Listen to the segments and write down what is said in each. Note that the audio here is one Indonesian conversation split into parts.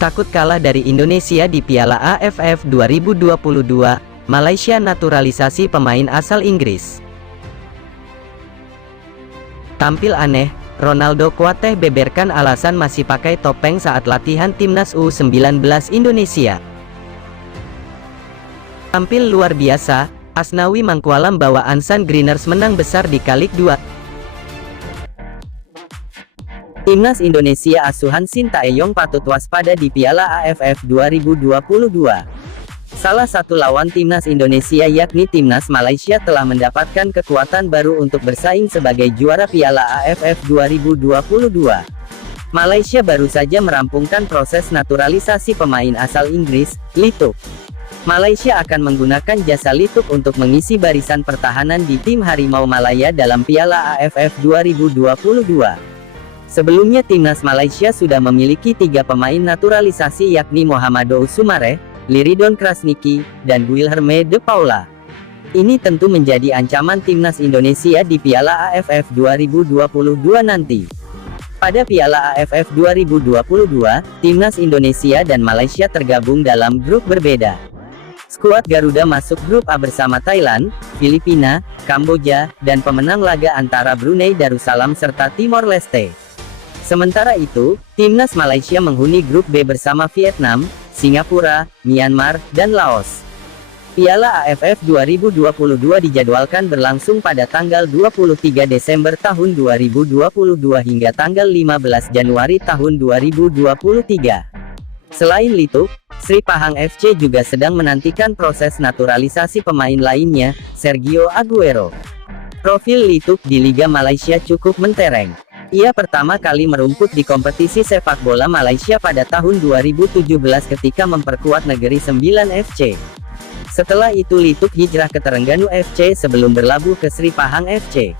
Takut kalah dari Indonesia di Piala AFF 2022, Malaysia naturalisasi pemain asal Inggris. Tampil aneh, Ronaldo Kuateh beberkan alasan masih pakai topeng saat latihan timnas U19 Indonesia. Tampil luar biasa, Asnawi Mangkualam bawa Ansan Greeners menang besar di Kalik 2. Timnas Indonesia asuhan Sintayong patut waspada di Piala AFF 2022. Salah satu lawan timnas Indonesia yakni timnas Malaysia telah mendapatkan kekuatan baru untuk bersaing sebagai juara Piala AFF 2022. Malaysia baru saja merampungkan proses naturalisasi pemain asal Inggris, Lituk. Malaysia akan menggunakan jasa Lituk untuk mengisi barisan pertahanan di tim Harimau Malaya dalam Piala AFF 2022. Sebelumnya timnas Malaysia sudah memiliki 3 pemain naturalisasi yakni Mohamado Sumare, Liridon Krasniki, dan Guilherme de Paula. Ini tentu menjadi ancaman timnas Indonesia di Piala AFF 2022 nanti. Pada Piala AFF 2022, timnas Indonesia dan Malaysia tergabung dalam grup berbeda. Skuad Garuda masuk grup A bersama Thailand, Filipina, Kamboja, dan pemenang laga antara Brunei Darussalam serta Timor Leste. Sementara itu, timnas Malaysia menghuni grup B bersama Vietnam, Singapura, Myanmar, dan Laos. Piala AFF 2022 dijadwalkan berlangsung pada tanggal 23 Desember tahun 2022 hingga tanggal 15 Januari tahun 2023. Selain Lituk, Sri Pahang FC juga sedang menantikan proses naturalisasi pemain lainnya, Sergio Aguero. Profil Lituk di Liga Malaysia cukup mentereng. Ia pertama kali merumput di kompetisi sepak bola Malaysia pada tahun 2017 ketika memperkuat Negeri Sembilan FC. Setelah itu Lituk hijrah ke Terengganu FC sebelum berlabuh ke Sri Pahang FC.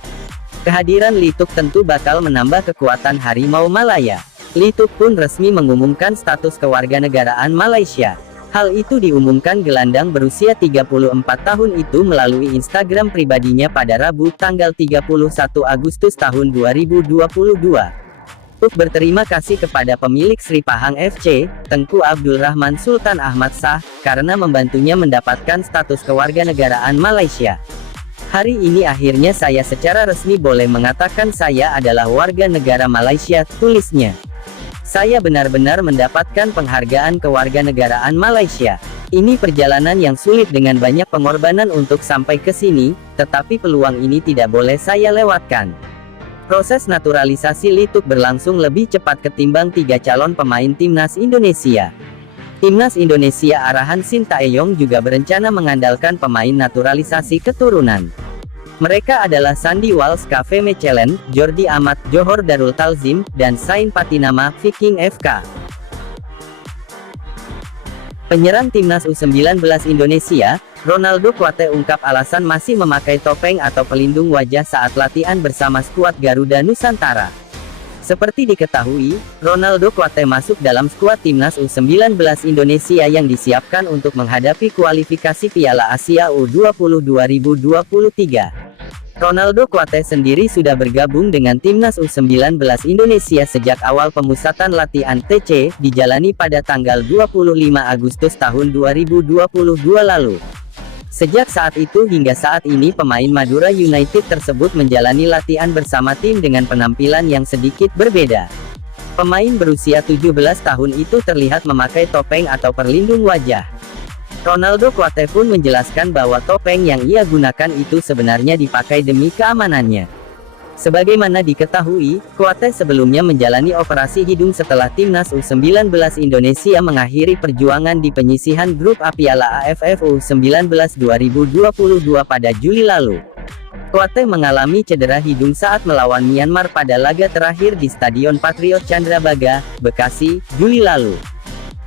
Kehadiran Lituk tentu bakal menambah kekuatan Harimau Malaya. Lituk pun resmi mengumumkan status kewarganegaraan Malaysia. Hal itu diumumkan gelandang berusia 34 tahun itu melalui Instagram pribadinya pada Rabu tanggal 31 Agustus tahun 2022. Untuk berterima kasih kepada pemilik Sri Pahang FC, Tengku Abdul Rahman Sultan Ahmad Shah, karena membantunya mendapatkan status kewarganegaraan Malaysia. Hari ini akhirnya saya secara resmi boleh mengatakan saya adalah warga negara Malaysia, tulisnya. Saya benar-benar mendapatkan penghargaan kewarganegaraan Malaysia. Ini perjalanan yang sulit dengan banyak pengorbanan untuk sampai ke sini, tetapi peluang ini tidak boleh saya lewatkan. Proses naturalisasi Lituk berlangsung lebih cepat ketimbang 3 calon pemain timnas Indonesia. Timnas Indonesia arahan Sintayong juga berencana mengandalkan pemain naturalisasi keturunan. Mereka adalah Sandy Walsh KV Mechelen, Jordi Amat, Johor Darul Talzim, dan Sain Patinama, Viking FK. Penyerang timnas U19 Indonesia, Ronaldo Kuateh ungkap alasan masih memakai topeng atau pelindung wajah saat latihan bersama skuad Garuda Nusantara. Seperti diketahui, Ronaldo Kuateh masuk dalam skuad timnas U19 Indonesia yang disiapkan untuk menghadapi kualifikasi Piala Asia U20 2023. Ronaldo Kuateh sendiri sudah bergabung dengan timnas U19 Indonesia sejak awal pemusatan latihan TC dijalani pada tanggal 25 Agustus tahun 2022 lalu. Sejak saat itu hingga saat ini pemain Madura United tersebut menjalani latihan bersama tim dengan penampilan yang sedikit berbeda. Pemain berusia 17 tahun itu terlihat memakai topeng atau perlindung wajah. Ronaldo Kuateh pun menjelaskan bahwa topeng yang ia gunakan itu sebenarnya dipakai demi keamanannya. Sebagaimana diketahui, Kuateh sebelumnya menjalani operasi hidung setelah timnas U19 Indonesia mengakhiri perjuangan di penyisihan grup A Piala AFF U19 2022 pada Juli lalu. Kuateh mengalami cedera hidung saat melawan Myanmar pada laga terakhir di Stadion Patriot Candrabaga, Bekasi, Juli lalu.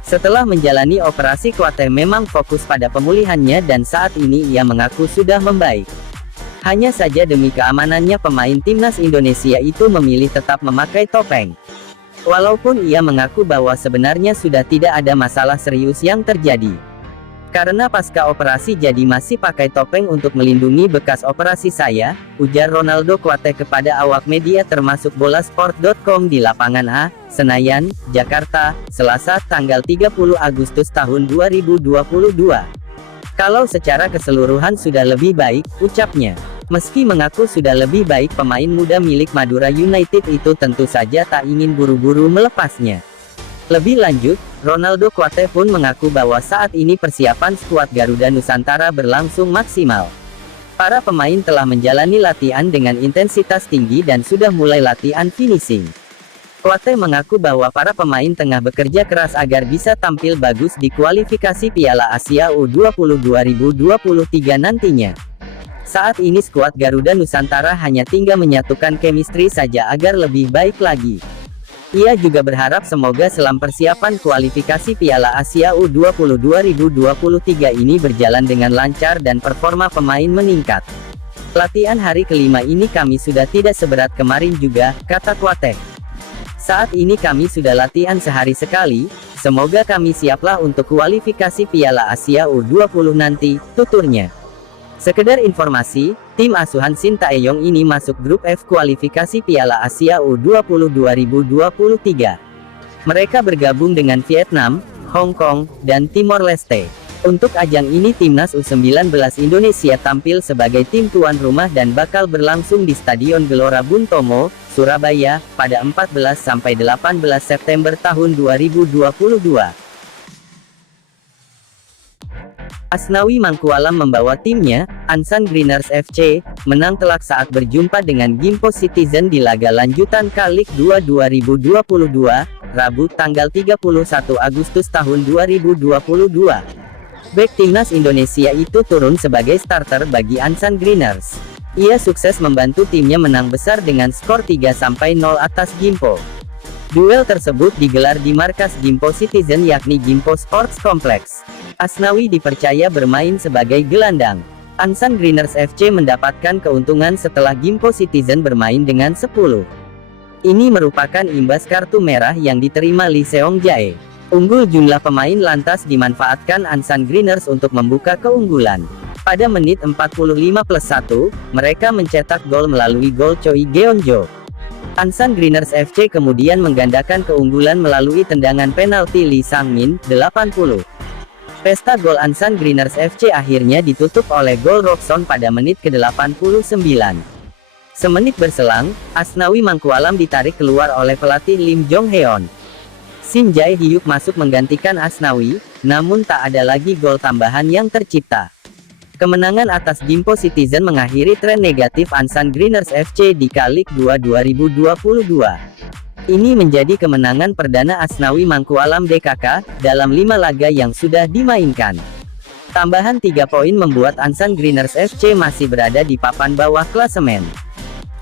Setelah menjalani operasi Kuateh memang fokus pada pemulihannya dan saat ini ia mengaku sudah membaik. Hanya saja demi keamanannya pemain timnas Indonesia itu memilih tetap memakai topeng. Walaupun ia mengaku bahwa sebenarnya sudah tidak ada masalah serius yang terjadi. Karena pasca operasi jadi masih pakai topeng untuk melindungi bekas operasi saya, ujar Ronaldo Kuate kepada awak media termasuk Bolasport.com di lapangan A, Senayan, Jakarta, Selasa tanggal 30 Agustus tahun 2022. Kalau secara keseluruhan sudah lebih baik, ucapnya. Meski mengaku sudah lebih baik, pemain muda milik Madura United itu tentu saja tak ingin buru-buru melepasnya. Lebih lanjut, Ronaldo Kuate pun mengaku bahwa saat ini persiapan skuad Garuda Nusantara berlangsung maksimal. Para pemain telah menjalani latihan dengan intensitas tinggi dan sudah mulai latihan finishing. Kuate mengaku bahwa para pemain tengah bekerja keras agar bisa tampil bagus di kualifikasi Piala Asia U20 2023 nantinya. Saat ini skuad Garuda Nusantara hanya tinggal menyatukan chemistry saja agar lebih baik lagi. Ia juga berharap semoga selam persiapan kualifikasi Piala Asia U20 2023 ini berjalan dengan lancar dan performa pemain meningkat. Latihan hari kelima ini kami sudah tidak seberat kemarin juga, kata Kuate. Saat ini kami sudah latihan sehari sekali, semoga kami siaplah untuk kualifikasi Piala Asia U20 nanti, tuturnya. Sekedar informasi, tim asuhan Sintayong ini masuk grup F kualifikasi Piala Asia U20 2023. Mereka bergabung dengan Vietnam, Hong Kong, dan Timor Leste. Untuk ajang ini timnas U19 Indonesia tampil sebagai tim tuan rumah dan bakal berlangsung di Stadion Gelora Bung Tomo, Surabaya, pada 14-18 September tahun 2022. Asnawi Mangkualam membawa timnya, Ansan Greeners FC, menang telak saat berjumpa dengan Gimpo Citizen di laga lanjutan K-League 2 2022, Rabu tanggal 31 Agustus tahun 2022. Bek timnas Indonesia itu turun sebagai starter bagi Ansan Greeners. Ia sukses membantu timnya menang besar dengan skor 3-0 atas Gimpo. Duel tersebut digelar di markas Gimpo Citizen yakni Gimpo Sports Complex. Asnawi dipercaya bermain sebagai gelandang. Ansan Greeners FC mendapatkan keuntungan setelah Gimpo Citizen bermain dengan 10. Ini merupakan imbas kartu merah yang diterima Lee Seong Jae. Unggul jumlah pemain lantas dimanfaatkan Ansan Greeners untuk membuka keunggulan. Pada menit 45+1, mereka mencetak gol melalui gol Choi Geonjo. Ansan Greeners FC kemudian menggandakan keunggulan melalui tendangan penalti Lee Sang-min, 80. Pesta gol Ansan Greeners FC akhirnya ditutup oleh gol Robson pada menit ke-89. Semenit berselang, Asnawi Mangkualam ditarik keluar oleh pelatih Lim Jong Heon. Shin Jae-hyuk masuk menggantikan Asnawi, namun tak ada lagi gol tambahan yang tercipta. Kemenangan atas Gimpo Citizen mengakhiri tren negatif Ansan Greeners FC di K-League 2 2022. Ini menjadi kemenangan perdana Asnawi Mangkualam DKK, dalam 5 laga yang sudah dimainkan. Tambahan 3 poin membuat Ansan Greeners FC masih berada di papan bawah klasemen.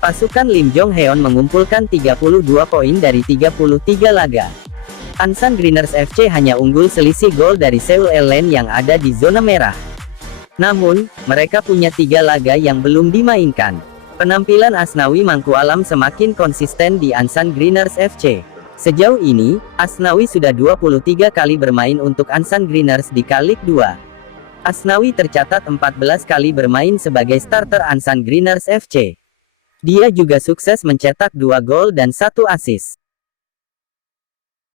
Pasukan Lim Jong Heon mengumpulkan 32 poin dari 33 laga. Ansan Greeners FC hanya unggul selisih gol dari Seoul Ellen yang ada di zona merah. Namun, mereka punya 3 laga yang belum dimainkan. Penampilan Asnawi Mangkualam semakin konsisten di Ansan Greeners FC. Sejauh ini, Asnawi sudah 23 kali bermain untuk Ansan Greeners di K-League 2. Asnawi tercatat 14 kali bermain sebagai starter Ansan Greeners FC. Dia juga sukses mencetak 2 gol dan 1 assist.